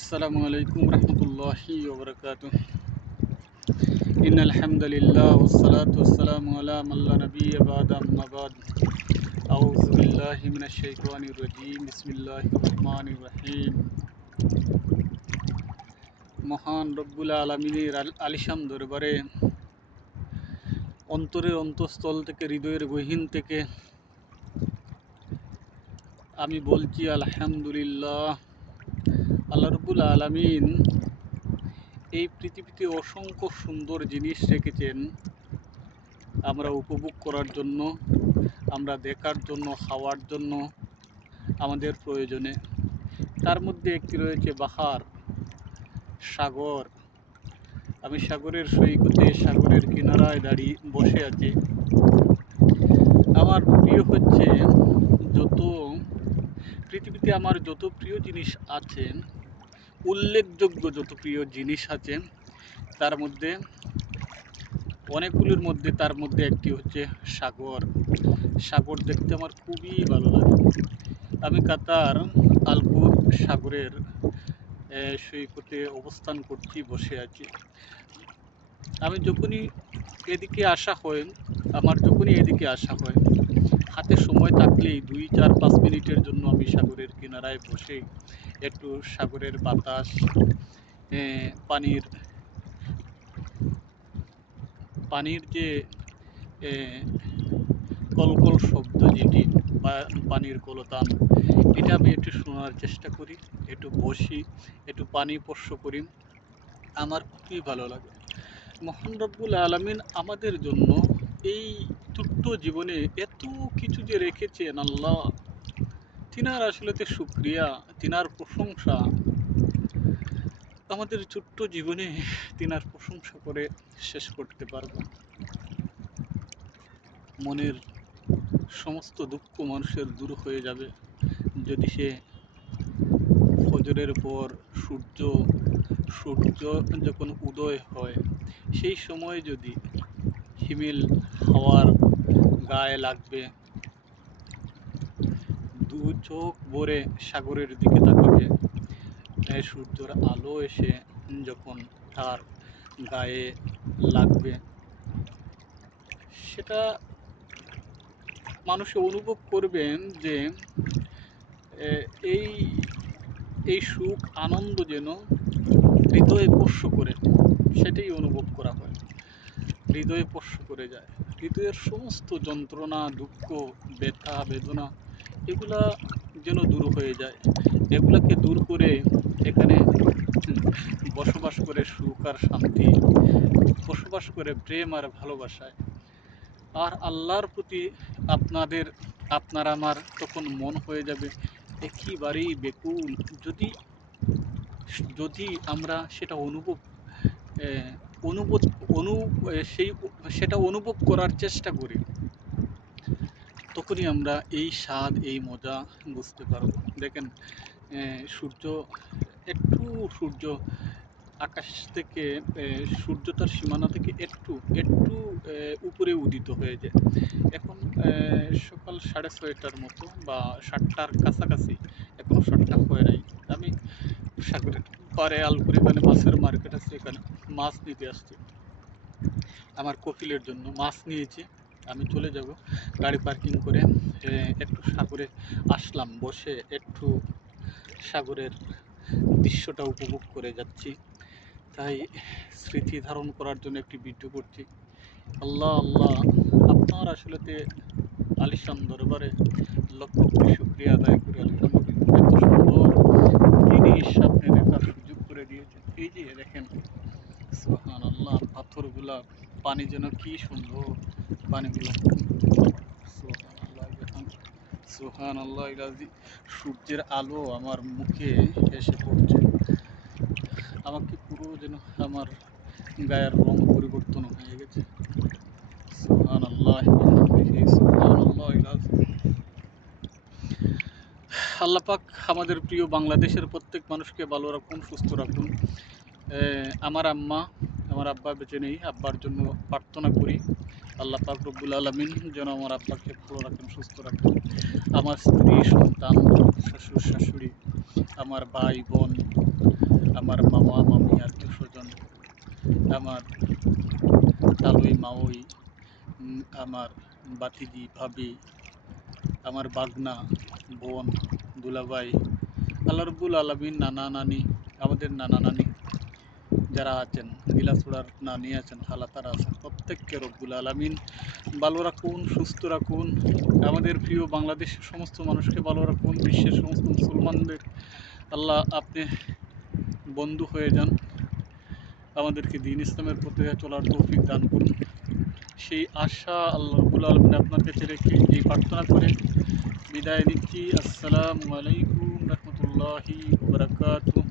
আসসালামু আলাইকুম রহমতুল্লাহি ওয়া বারাকাতুহু। ইন্নাল হামদুলিল্লাহ ওয়াস সালাতু ওয়াস সালামু আলা মান লা নাবিয়্যা বা'দা আম্মা বা'দ। আউযু বিল্লাহি মিনাশ শাইতানির রাজীম। বিসমিল্লাহির রহমানির রহিম। মহান রব্বুল আলামিনের আলিশান দরবারে অন্তরের অন্তঃস্থল থেকে, হৃদয়ের গহীন থেকে আমি বলছি আলহামদুলিল্লাহ। আল্লাহ রব্বুল আলামিন এই পৃথিবীতে অসংখ্য সুন্দর জিনিস রেখেছেন আমরা উপভোগ করার জন্য, আমরা দেখার জন্য, খাওয়ার জন্য, আমাদের প্রয়োজনে। তার মধ্যে একটি রয়েছে বাহার, সাগর। আমি সাগরের সৈকতে, সাগরের কিনারায় দাঁড়িয়ে বসে আছি। আমার প্রিয় হচ্ছে যত পৃথিবীতে আমার যত প্রিয় জিনিস আছে, উল্লেখযোগ্য যত প্রিয় জিনিস আছে, তার মধ্যে অনেকগুলোর মধ্যে তার মধ্যে একটি হচ্ছে সাগর। সাগর দেখতে আমার খুবই ভালো লাগে। আমি কাতার আলপুর সাগরের সৈকতে অবস্থান করছি, বসে আছি। আমি যখনই এদিকে আসা হয়, হাতে সময় থাকলেই 2-4-5 মিনিটের জন্য আমি সাগরের কিনারায় বসে একটু সাগরের বাতাস, পানির পানির যে কলকল শব্দ, যেটি পানির কলতান, এটা আমি একটু শোনার চেষ্টা করি, একটু বসি, একটু পানি স্পর্শ করি। আমার খুবই ভালো লাগে। মহান রব্বুল আলামিন আমাদের জন্য এই ছোট্ট জীবনে এত কিছু যে রেখেছেন আল্লাহ, তিনার আসলেতে শুকরিয়া, তিনার প্রশংসা। আমাদের ছোট্ট জীবনে তিনার প্রশংসা করে শেষ করতে পারব। মনের সমস্ত দুঃখ মানুষের দূর হয়ে যাবে যদি সে ফজরের পর সূর্য যখন উদয় হয়, সেই সময় যদি হিমেল হাওয়ার গায়ে লাগবে, দু চোখ ভরে সাগরের দিকে তাকাবে, সূর্যের আলো এসে যখন তার গায়ে লাগবে, সেটা মানুষে অনুভব করবেন যে এই এই সুখ আনন্দ যেন হৃদয়ে স্পর্শ করে, সেটাই অনুভব করা হয়, হৃদয়ে স্পর্শ করে যায়। হৃদয়ের সমস্ত যন্ত্রণা, দুঃখ, ব্যথা, বেদনা, এগুলা যেন দূর হয়ে যায়। এগুলাকে দূর করে এখানে বসবাস করে সুখ আর শান্তি, বসবাস করে প্রেম আর ভালোবাসায়। আর আল্লাহর প্রতি আপনার আমার তখন মন হয়ে যাবে একেবারেই বেকুল। যদি যদি আমরা সেটা অনুভব অনু সেই সেটা অনুভব করার চেষ্টা করি, তখনই আমরা এই স্বাদ, এই মজা বুঝতে পারব। দেখেন, সূর্য একটু সূর্য আকাশ থেকে, সূর্যটার সীমানা থেকে একটু একটু উপরে উদিত হয়ে যায়। এখন সকাল 6:30টার মতো বা 7টার কাছাকাছি, এখনও 7টা হয় নাই। আমি সাগরের পাড়ে আলপুর, এখানে মাছের মার্কেট আছে, এখানে মাছ নিতে আসছি। আমার কফিলের জন্য মাছ নিয়েছি। আমি চলে যাব, গাড়ি পার্কিং করে একটু সাগরে আসলাম, বসে একটু সাগরের দৃশ্যটা উপভোগ করে যাচ্ছি। তাই স্মৃতি ধারণ করার জন্য একটি ভিডিও করছি। আল্লাহ আল্লাহ, আপনার আসলেতে আলিশান দরবারে লক্ষ কোটি শুকরিয়া আদায় করি। আলহামদুলিল্লাহ, এত সুন্দর জিনিস আপনি দেখার সুযোগ করে দিয়েছেন। এই যে দেখেন, সুবহান আল্লাহ, পাথরগুলা, পানি যেন কি সুন্দর পানিগুলো। সুবহান আল্লাহ, দেখুন, সুবহান আল্লাহ, সূর্যের আলো আমার মুখে এসে পড়ছে, আমাকে পুরো যেন আমার গায়ের রং পরিবর্তন হয়ে গেছে। সুবহান আল্লাহ, সুবহান আল্লাহ। আল্লাহ পাক আমাদের প্রিয় বাংলাদেশের প্রত্যেক মানুষকে ভালো রাখুন, সুস্থ রাখুন। আমার আম্মা, আমার আব্বা বেঁচে নেই, আব্বার জন্য প্রার্থনা করি আল্লাহ পাক রব্বুল আলামিন যেন আমার আব্বাকে ভালো রাখেন, সুস্থ রাখেন। আমার স্ত্রী, সন্তান, শ্বশুর শাশুড়ি, আমার ভাই বোন, আমার মামা মামি আত্মীয় স্বজন, আমার তালুই মাওই, আমার বাতিজি ভাবি, আমার বাগনা বোন দুলাভাই, আল্লাহ রব্বুল আলমিন নানা নানি, আমাদের নানা নানি যারা আছেন, গিলাচুড়ার নানি আছেন, খালাতারা আছেন, প্রত্যেককে রব্বুল আলমিন ভালো রাখুন, সুস্থ রাখুন। আমাদের প্রিয় বাংলাদেশের সমস্ত মানুষকে ভালো রাখুন। বিশ্বের সমস্ত মুসলমানদের আল্লাহ আপনি বন্ধু হয়ে যান, আমাদেরকে দিন ইসলামের পথে চলার তৌফিক দান করুন। সেই আশা আল্লাহ রব্বুল আলমিন আপনার কাছে রেখে এই প্রার্থনা করে বিদায় নিচ্ছি। আসসালামু আলাইকুম রহমতুল্লাহি ওয়া বারাকাতুহু।